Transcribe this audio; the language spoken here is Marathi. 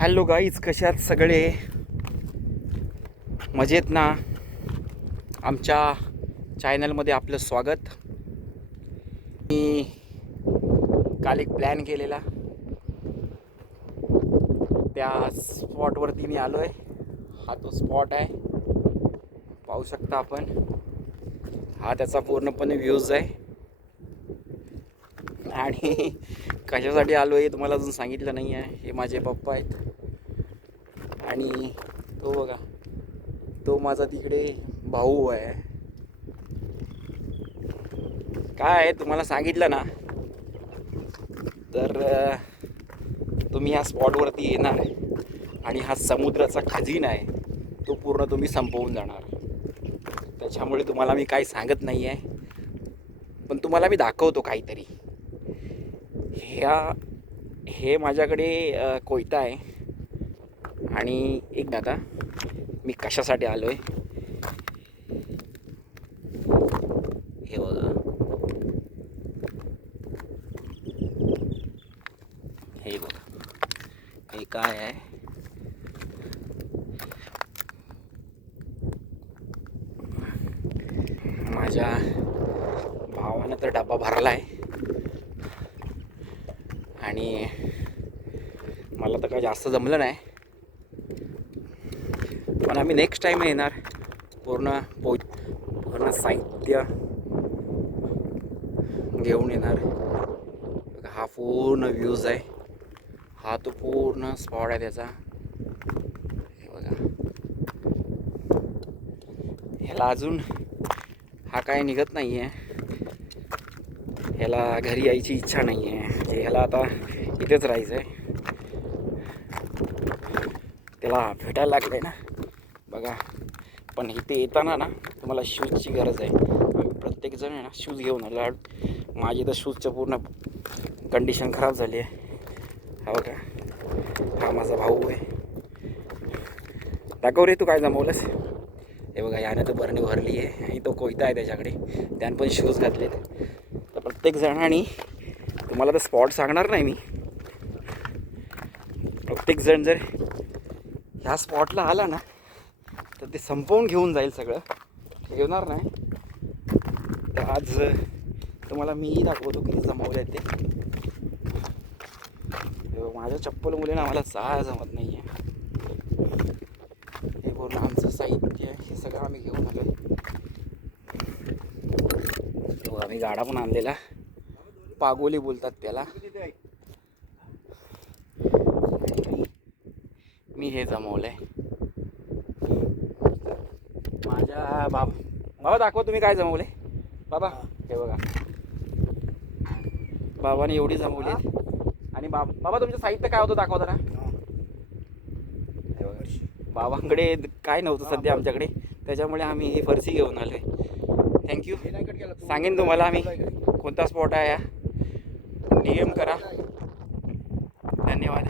हॅलो गाईज, कशात सगळे मजेत ना? आमच्या चॅनलमध्ये आपलं स्वागत. मी काल एक प्लॅन केलेला, त्या स्पॉटवरती मी आलो आहे. हा तो स्पॉट आहे, पाहू शकता आपण. हा त्याचा पूर्णपणे व्ह्यूज आहे. आणि कशासाठी आलो आहे तुम्हाला अजून सांगितलं नाही आहे. हे माझे पप्पा आहेत आणि तो बघा, तो माझा तिकडे भाऊ आहे. काय आहे तुम्हाला सांगितलं ना, तर तुम्ही ह्या स्पॉटवरती येणार आणि हा समुद्राचा खजिना आहे तो पूर्ण तुम्ही संपवून जाणार. त्याच्यामुळे तुम्हाला मी काही सांगत नाही आहे, पण तुम्हाला मी दाखवतो काहीतरी. हे माझ्याकडे कोयता आहे आणि एक आता मी कशासाठी आलो आहे हे बघा. हे बघा, हे काय आहे? माझ्या भावानं तर डबा भरला आहे आणि मला तर काय जास्त जमलं नाही, पण आम्ही नेक्स्ट टाईम येणार. पूर्ण साहित्य घेऊन येणार. हा पूर्ण व्ह्यूज आहे. हा तो पूर्ण स्पॉट आहे त्याचा. हे बघा, ह्याला अजून हा काय निघत नाही आहे. ह्याला घरी यायची इच्छा नाही आहे, म्हणजे ह्याला आता इथेच राहायचं आहे. त्याला भेटायला लागलं आहे ना बघा. पण इथे येताना ना तुम्हाला शूजची गरज आहे. आम्ही प्रत्येकजण आहे ना शूज घेऊन आलो. माझी तर शूजचं पूर्ण कंडिशन खराब झाली आहे. हा बघा, हा माझा भाऊ आहे. दाखव रे, तू काय जमवलंस? हे बघा, याने तर बरणी भरली आहे आणि तो कोयता आहे त्याच्याकडे, त्यानं पण शूज घातलेत. तर प्रत्येक जणांनी, तुम्हाला तर स्पॉट सांगणार नाही मी, प्रत्येकजण जर ह्या स्पॉटला आला ना तर ते संपवून घेऊन जाईल सगळं, ठेवणार नाही. तर आज तुम्हाला मीही दाखवतो किती जमवले ते. माझ्या चप्पल मुलीनं आम्हाला चाळ जमत नाही आहे. हे पूर्ण आमचं साहित्य हे सगळं आम्ही घेऊन आलो आहे. तो आम्ही गाडा पण आणलेला, पागोली बोलतात त्याला. मी हे जमवलं आहे. माझ्या बाबा दाखवा तुम्ही काय जमवले बाबा. हे बघा, बाबाने एवढी जमवली. आणि बाबा तुमचं साहित्य काय होतं दाखवा जरा. बाबांकडे काय नव्हतं सध्या आमच्याकडे, त्याच्यामुळे आम्ही ही फरशी घेऊन आलो आहे. थँक्यू. सांगेन तुम्हाला आम्ही कोणता स्पॉट आहे. DM करा. धन्यवाद.